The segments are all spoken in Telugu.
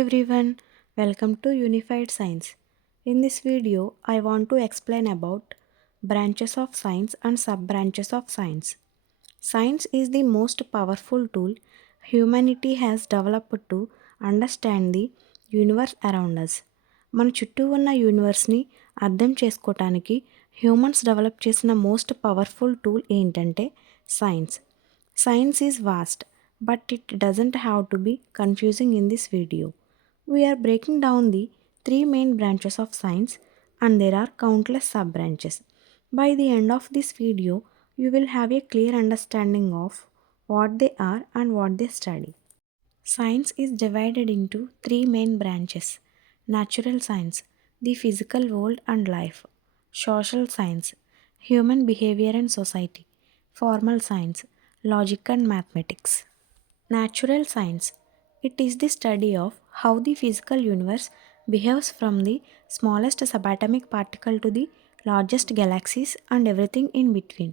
everyone, welcome to Unified Science. In this video, I want to explain about branches of science and sub-branches of science. Science is the most powerful tool humanity has developed to understand the universe around us. మన చుట్టూ ఉన్న యూనివర్స్ని అర్థం చేసుకోవటానికి హ్యూమన్స్ డెవలప్ చేసిన మోస్ట్ పవర్ఫుల్ టూల్ ఏంటంటే science. Science is vast, but it doesn't have to be confusing in this video. We are breaking down the three main branches of science and there are countless sub branches. By the end of this video, you will have a clear understanding of what they are and what they study. Science is divided into three main branches: natural science, the physical world and life; social science, human behavior and society; formal science, logic and mathematics. Natural science. It is the study of how the physical universe behaves from the smallest subatomic particle to the largest galaxies and everything in between.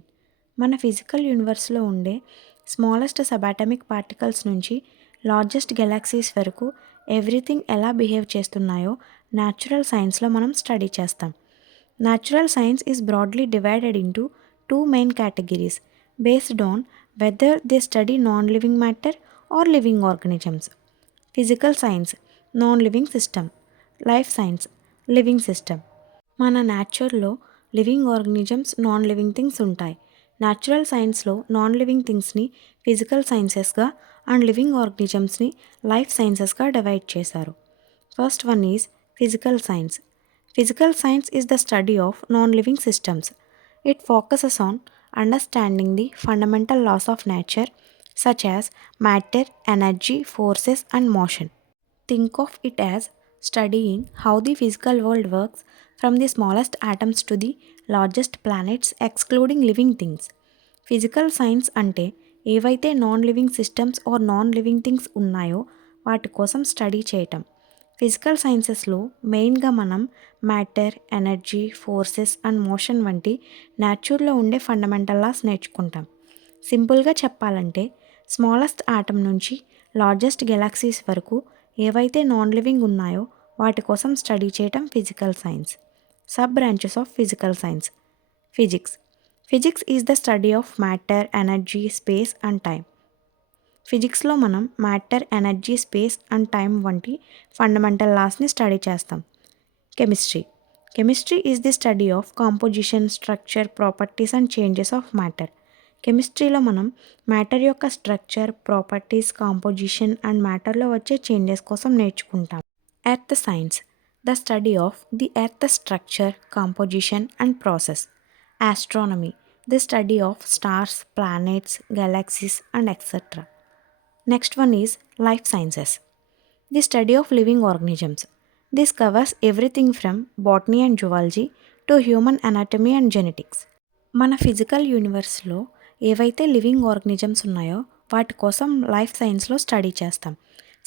మన ఫిజికల్ యూనివర్స్లో ఉండే స్మాలెస్ట్ సబాటమిక్ పార్టికల్స్ నుంచి లార్జెస్ట్ గెలాక్సీస్ వరకు ఎవ్రీథింగ్ ఎలా బిహేవ్ చేస్తున్నాయో న్యాచురల్ సైన్స్లో మనం స్టడీ చేస్తాం. Natural science is broadly divided into two main categories based on whether they study non-living matter or living organisms. Physical science, non-living system; life science, living system. మన న్యాచురల్లో living organisms, non living things ఉంటాయి. న్యాచురల్ సైన్స్లో నాన్ లివింగ్ థింగ్స్ని ఫిజికల్ సైన్సెస్గా అండ్ లివింగ్ ఆర్గనిజమ్స్ని లైఫ్ సైన్సెస్గా డివైడ్ చేశారు. First one is physical science. Physical science is the study of non-living systems. It focuses on understanding the fundamental laws of nature such as matter, energy, forces and motion. Think of it as studying how the physical world works from the smallest atoms to the largest planets excluding living things. Physical science అంటే ఏవైతే non living systems or non living things ఉన్నాయో వాటి కోసం స్టడీ చేయటం. ఫిజికల్ సైన్సెస్లో మెయిన్గా మనం matter, energy, forces and motion వంటి న్యాచురల్లో ఉండే ఫండమెంటల్ లాస్ నేర్చుకుంటాం. సింపుల్గా చెప్పాలంటే స్మాలెస్ట్ ఆటమ్ నుంచి లార్జెస్ట్ గెలాక్సీస్ వరకు ఏవైతే నాన్ లివింగ్ ఉన్నాయో వాటి కోసం స్టడీ చేయటం physical science. Sub branches of physical science. Physics. Physics is the study of matter, energy, space and time. ఫిజిక్స్లో మనం matter, energy, space and time వంటి ఫండమెంటల్ లాస్ని స్టడీ చేస్తాం. Chemistry. Chemistry is the study of composition, structure, properties and changes of matter. కెమిస్ట్రీలో మనం మ్యాటర్ యొక్క స్ట్రక్చర్, ప్రాపర్టీస్, కాంపోజిషన్ అండ్ మ్యాటర్లో వచ్చే చేంజెస్ కోసం నేర్చుకుంటాం. Earth science. The study of the earth structure, composition and process. Astronomy. The study of stars, planets, galaxies and etcetera. Next one is life sciences. The study of living organisms. This covers everything from botany and zoology to human anatomy and genetics. మన ఫిజికల్ యూనివర్స్లో ఏవైతే లివింగ్ ఆర్గనిజమ్స్ ఉన్నాయో వాటి కోసం లైఫ్ సైన్స్లో స్టడీ చేస్తాం.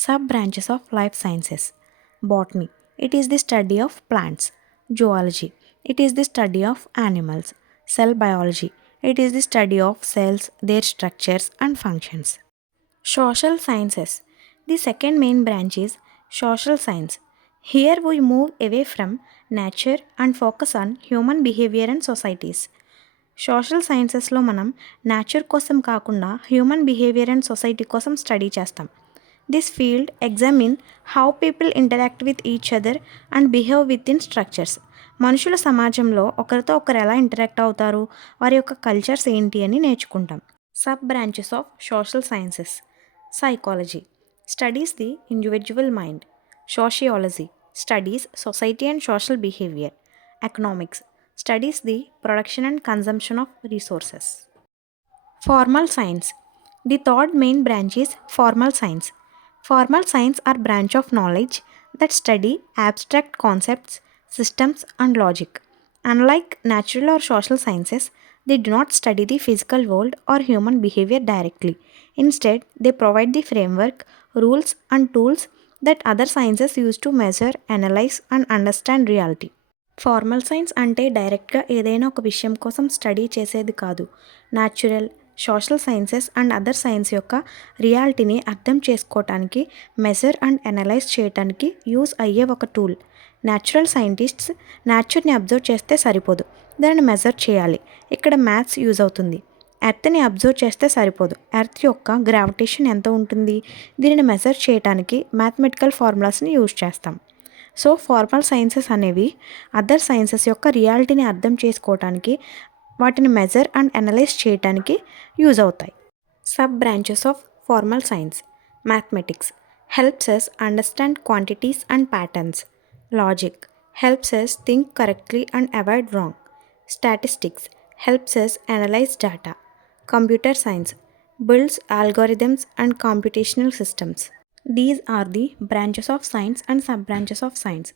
Sub branches of life sciences. Botany. It is the study of plants. Zoology. It is the study of animals. Cell biology. It is the study of cells, their structures and functions. Social sciences. The second main branch is social science. Here we move away from nature and focus on human behavior and societies. Social సైన్సెస్లో మనం నేచర్ కోసం కాకుండా హ్యూమన్ బిహేవియర్ అండ్ సొసైటీ కోసం స్టడీ చేస్తాం. This field examine how people interact with each other and behave within structures. మనుషుల సమాజంలో ఒకరితో ఒకరు ఎలా ఇంటరాక్ట్ అవుతారు, వారి యొక్క కల్చర్స్ ఏంటి అని నేర్చుకుంటాం. Sub branches of social sciences. Psychology studies the individual mind. Sociology studies society and social behavior. Economics studies the production and consumption of resources. Formal science. The third main branch is formal science. Formal science are branch of knowledge that study abstract concepts, systems and logic. Unlike natural or social sciences, they do not study the physical world or human behavior directly. Instead, they provide the framework, rules and tools that other sciences use to measure, analyze and understand reality. Formal science అంటే డైరెక్ట్గా ఏదైనా ఒక విషయం కోసం స్టడీ చేసేది కాదు. Natural, social sciences and other science యొక్క రియాలిటీని అర్థం చేసుకోవటానికి, మెజర్ అండ్ అనలైజ్ చేయడానికి యూజ్ అయ్యే ఒక టూల్. న్యాచురల్ సైంటిస్ట్స్ న్యాచర్ని అబ్జర్వ్ చేస్తే సరిపోదు, దానిని మెజర్ చేయాలి. ఇక్కడ మ్యాథ్స్ యూజ్ అవుతుంది. ఎర్త్ని అబ్జర్వ్ చేస్తే సరిపోదు, ఎర్త్ యొక్క గ్రావిటేషన్ ఎంత ఉంటుంది, దీనిని మెజర్ చేయడానికి మ్యాథమెటికల్ ఫార్ములాస్ని యూజ్ చేస్తాం. సో ఫార్మల్ సైన్సెస్ అనేవి అదర్ సైన్సెస్ యొక్క రియాలిటీని అర్థం చేసుకోవటానికి, వాటిని మెజర్ అండ్ అనలైజ్ చేయడానికి యూజ్ అవుతాయి. Sub branches of formal science. Mathematics helps us understand quantities and patterns. Logic helps us think correctly and avoid wrong. Statistics helps us analyze data. Computer science builds algorithms and computational systems. These are the branches of science and sub-branches of science.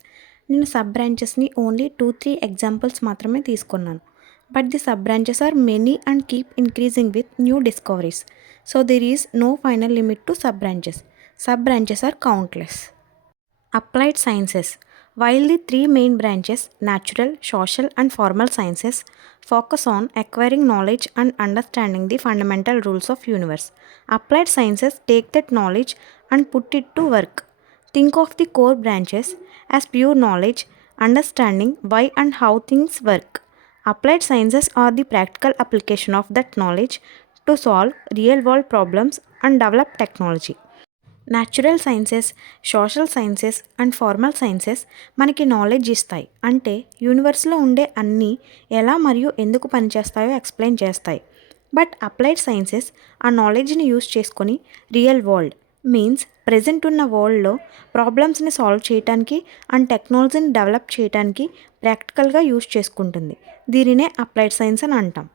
నేను సబ్ బ్రాంచెస్ని ఓన్లీ 2-3 ఎగ్జాంపుల్స్ మాత్రమే తీసుకున్నాను. But the sub branches are many and keep increasing with new discoveries. So there is no final limit to sub branches. Sub branches are countless. Applied sciences. While the three main branches, natural, social, and formal sciences, focus on acquiring knowledge and understanding the fundamental rules of universe, applied sciences take that knowledge and put it to work. Think of the core branches as pure knowledge, understanding why and how things work. Applied sciences are the practical application of that knowledge to solve real-world problems and develop technology. Natural sciences, social sciences and formal sciences మనకి నాలెడ్జ్ ఇస్తాయి. అంటే యూనివర్స్లో ఉండే అన్నీ ఎలా మరియు ఎందుకు పనిచేస్తాయో ఎక్స్ప్లెయిన్ చేస్తాయి. బట్ అప్లైడ్ సైన్సెస్ ఆ నాలెడ్జ్ని యూజ్ చేసుకొని రియల్ వరల్డ్ మీన్స్ ప్రజెంట్ ఉన్న వరల్డ్లో ప్రాబ్లమ్స్ని సాల్వ్ చేయడానికి అండ్ టెక్నాలజీని డెవలప్ చేయడానికి ప్రాక్టికల్గా యూజ్ చేసుకుంటుంది. దీనినే అప్లైడ్ సైన్స్ అని అంటాం.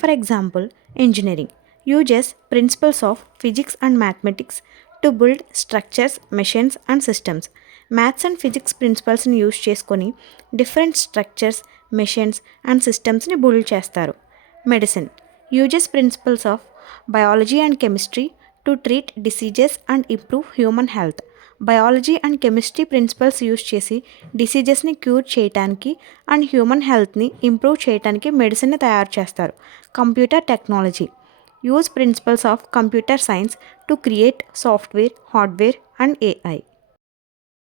For example, engineering uses principles of physics and mathematics to build structures, machines and systems. Maths and physics ప్రిన్సిపల్స్ని యూజ్ చేసుకొని డిఫరెంట్ స్ట్రక్చర్స్, మెషిన్స్ అండ్ సిస్టమ్స్ని బిల్డ్ చేస్తారు. Medicine uses principles of biology and chemistry to treat diseases and improve human health. Biology and chemistry principles use చేసి డిసీజెస్ని క్యూర్ చేయడానికి అండ్ హ్యూమన్ హెల్త్ని ఇంప్రూవ్ చేయడానికి మెడిసిన్ని తయారు చేస్తారు. Computer technology use principles of computer science to create software, hardware and AI.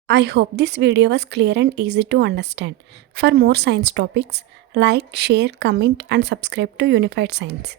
I hope this video was clear and easy to understand. For more science topics, like, share, comment and subscribe to Unified Science.